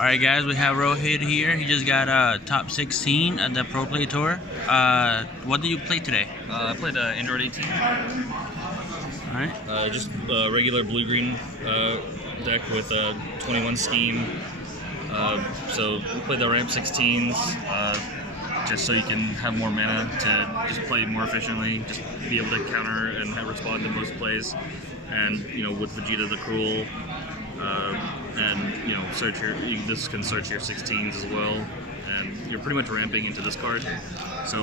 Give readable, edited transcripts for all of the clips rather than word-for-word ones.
Alright guys, we have Roohit here. He just got top 16 at the Pro Play Tour. What did you play today? I played Android 18. Alright. Just regular blue-green deck with a 21 scheme. So we played the ramp 16s just so you can have more mana to just play more efficiently, just be able to counter and respond to most plays. And with Vegeta the Cruel, and this can search your 16s as well, and you're pretty much ramping into this card. So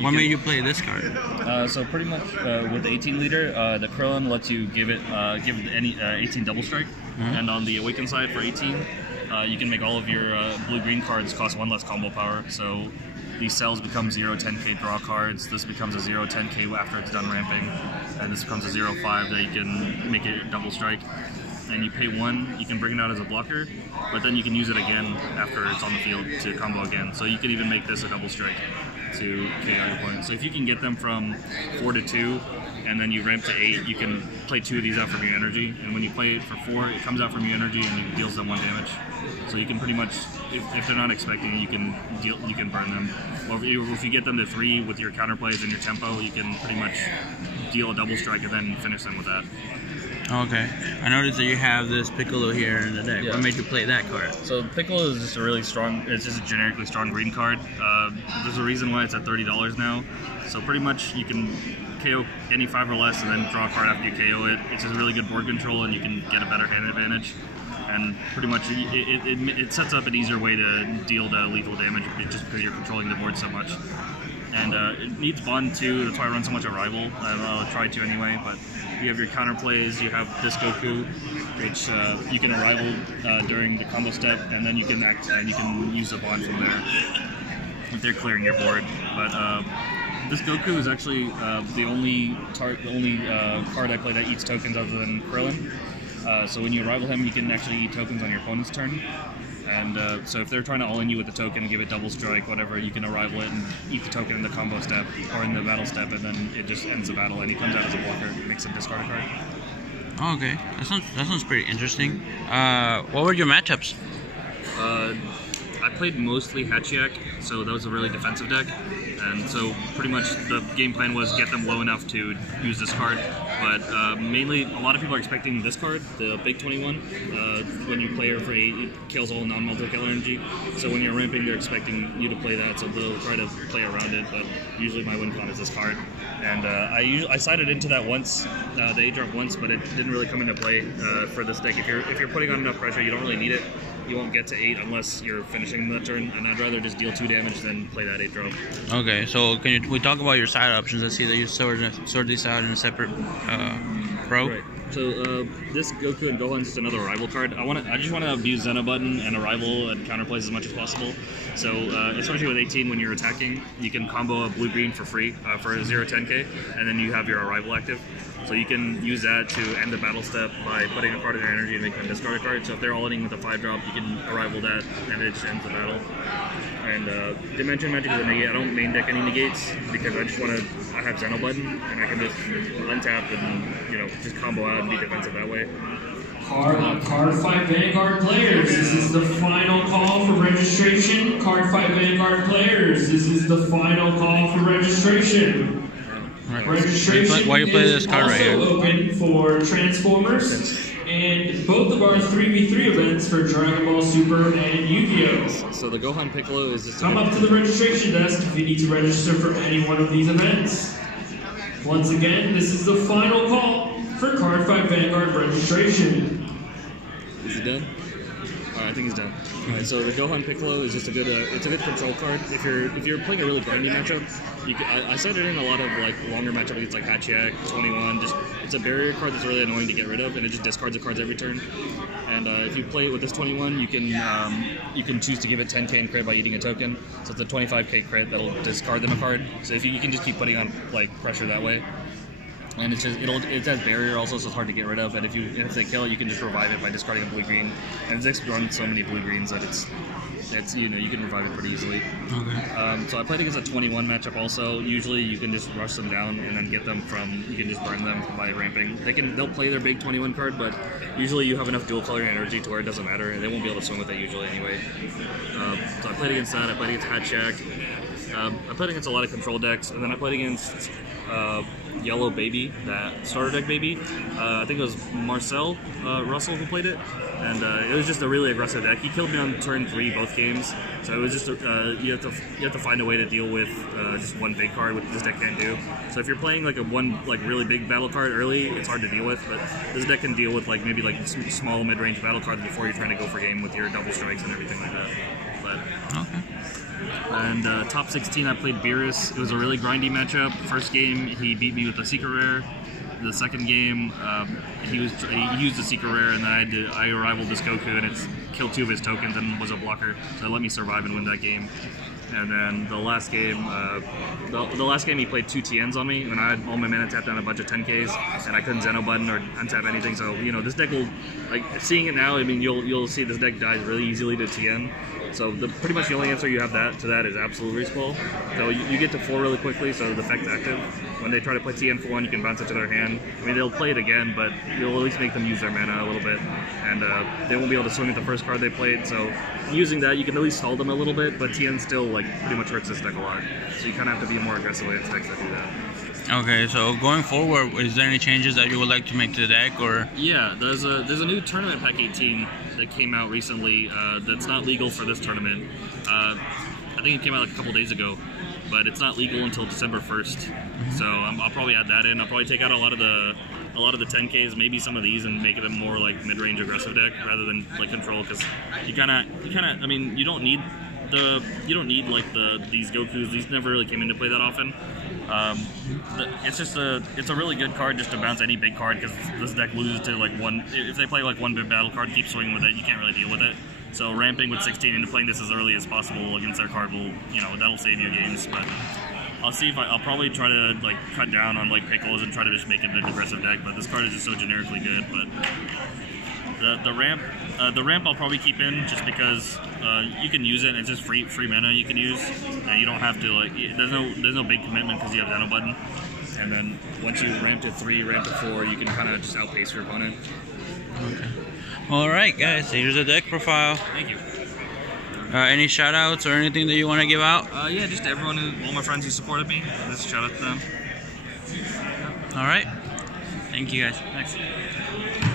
what made you play this card? So pretty much with the 18 leader, the Krillin lets you give any 18 double strike, and on the Awaken side for 18, you can make all of your blue-green cards cost 1 less combo power. So these cells become 0-10k draw cards. This becomes a 0-10k after it's done ramping, and this becomes a 0-5 that you can make it double strike. And you pay 1, you can bring it out as a blocker, but then you can use it again after it's on the field to combo again. So you can even make this a double strike to KO your opponent. So if you can get them from 4 to 2, and then you ramp to 8, you can play 2 of these out from your energy. And when you play it for 4, it comes out from your energy and it deals them 1 damage. So you can pretty much, if they're not expecting it, you can burn them. Or if you get them to 3 with your counterplays and your tempo, you can pretty much deal a double strike and then finish them with that. Okay. I noticed that you have this Piccolo here in the deck. Yeah. What made you play that card? So Piccolo is just a really strong, it's just a generically strong green card. There's a reason why it's at $30 now. So pretty much you can KO any 5 or less and then draw a card after you KO it. It's just really good board control and you can get a better hand advantage. And pretty much it sets up an easier way to deal the lethal damage just because you're controlling the board so much. And it needs Bond too, that's why I run so much Arrival. I'll try to anyway, but you have your counterplays, you have this Goku, which you can Arrival during the combo step, and then you can use the Bond from there if they're clearing your board. But this Goku is actually the only card I play that eats tokens other than Krillin. So when you Arrival him, you can actually eat tokens on your opponent's turn. And so if they're trying to all-in you with the token, give it double strike, whatever, you can Arrival it and eat the token in the combo step or in the battle step, and then it just ends the battle and he comes out as a blocker, makes him discard a card. Oh, okay, that sounds pretty interesting. What were your matchups? I played mostly Hachiak, so that was a really defensive deck, and so pretty much the game plan was get them low enough to use this card. But mainly, a lot of people are expecting this card, the Big 21. When you play her for 8, it kills all non-multi-kill energy. So when you're ramping, they're expecting you to play that, so they'll try to play around it. But usually my win con is this card. And I sided into that once, the 8-drop once, but it didn't really come into play for this deck. If you're putting on enough pressure, you don't really need it. You won't get to 8 unless you're finishing the turn, and I'd rather just deal 2 damage than play that 8-drop. Okay, so we talk about your side options? I see that you sort these out in a separate pro. Right. So this Goku and Gohan is just another Arrival card. I just want to abuse Zeno button and Arrival and counterplays as much as possible. So especially with 18, when you're attacking, you can combo a blue-green for free for 0-10k, and then you have your Arrival active. So you can use that to end the battle step by putting a card in their energy and make them discard a card. So if they're all-in with a 5-drop, you can Arrival that, and it just ends the battle. And Dimension Magic is a negate. I don't main deck any negates because I just want to. I have Zeno button, and I can just untap and just combo out and be defensive that way. Card Fight Vanguard players, this is the final call for registration. Card Fight Vanguard players, this is the final call for registration. Right. Registration why you play this card right here? Open for Transformers and both of our 3v3 events for Dragon Ball Super and Yu-Gi-Oh! So the Gohan Piccolo is just come up to the registration desk if you need to register for any one of these events. Once again, this is the final call for Card Fight Vanguard registration. Is it done? I think he's done. Alright, so the Gohan Piccolo is just a good control card. If you're playing a really grindy matchup, I cited in a lot of longer matchups against Hachiak, 21. It's a barrier card that's really annoying to get rid of, and it just discards the cards every turn. And if you play it with this 21, you can choose to give it 10k in crit by eating a token. So it's a 25k crit that'll discard them a card. So if you can just keep putting on pressure that way. And it's just it has barrier also, so it's hard to get rid of. And if they kill, you can just revive it by discarding a blue green. And it's run so many blue greens that it's you can revive it pretty easily. Okay. So I played against a 21 matchup also. Usually you can just rush them down and then get them you can just burn them by ramping. They'll play their big 21 card, but usually you have enough dual coloring energy to where it doesn't matter, and they won't be able to swing with it usually anyway. So I played against that. I played against Hat Shack. I played against a lot of control decks, and then I played against Yellow Baby, that starter deck baby. I think it was Marcel Russell who played it, and it was just a really aggressive deck. He killed me on turn 3 both games, so it was just you have to find a way to deal with just one big card, which this deck can't do. So if you're playing like one really big battle card early, it's hard to deal with, but this deck can deal with maybe small mid-range battle cards before you're trying to go for game with your double strikes and everything like that. But Okay. And top 16, I played Beerus. It was a really grindy matchup. First game, he beat me with the secret rare. The second game, he used the secret rare, and then I rivaled this Goku, and it's killed 2 of his tokens and was a blocker, so it let me survive and win that game. And then the last game, he played 2 TNs on me, and I had all my mana tapped down a bunch of 10Ks, and I couldn't Zeno button or untap anything. So this deck will, seeing it now, I mean, you'll see this deck dies really easily to TN. So pretty much the only answer you have to that is absolute respawn. So you get to 4 really quickly, so the effect's active. When they try to play TN for 1, you can bounce it to their hand. I mean, they'll play it again, but you'll at least make them use their mana a little bit. And they won't be able to swing at the first card they played, so using that, you can at least stall them a little bit, but TN still pretty much hurts this deck a lot. So you kind of have to be more aggressive against decks that do that. Okay, so going forward, is there any changes that you would like to make to the deck, or? Yeah, there's a new tournament pack 18 that came out recently that's not legal for this tournament. I think it came out a couple days ago, but it's not legal until December 1st. So I'll probably add that in. I'll probably take out a lot of the 10Ks, maybe some of these, and make it a more mid-range aggressive deck rather than control, because you kind of I mean, you don't need these Gokus. These never really came into play that often. It's a really good card just to bounce any big card, because this deck loses to one. If they play one big battle card, keep swinging with it, you can't really deal with it. So ramping with 16 into playing this as early as possible against their card will, that'll save you games. But I'll see if I'll probably try to cut down on pickles and try to just make it an aggressive deck. But this card is just so generically good. But the ramp I'll probably keep in, just because you can use it and it's just free mana you can use, and you don't have to there's no big commitment because you have Zeno button. And then once you ramp to 3, ramp to 4, you can kind of just outpace your opponent. Okay. All right, guys. Here's the deck profile. Thank you. Any shout outs or anything that you want to give out? Yeah, just to everyone all my friends who supported me. Just shout out to them. All right. Thank you, guys. Thanks.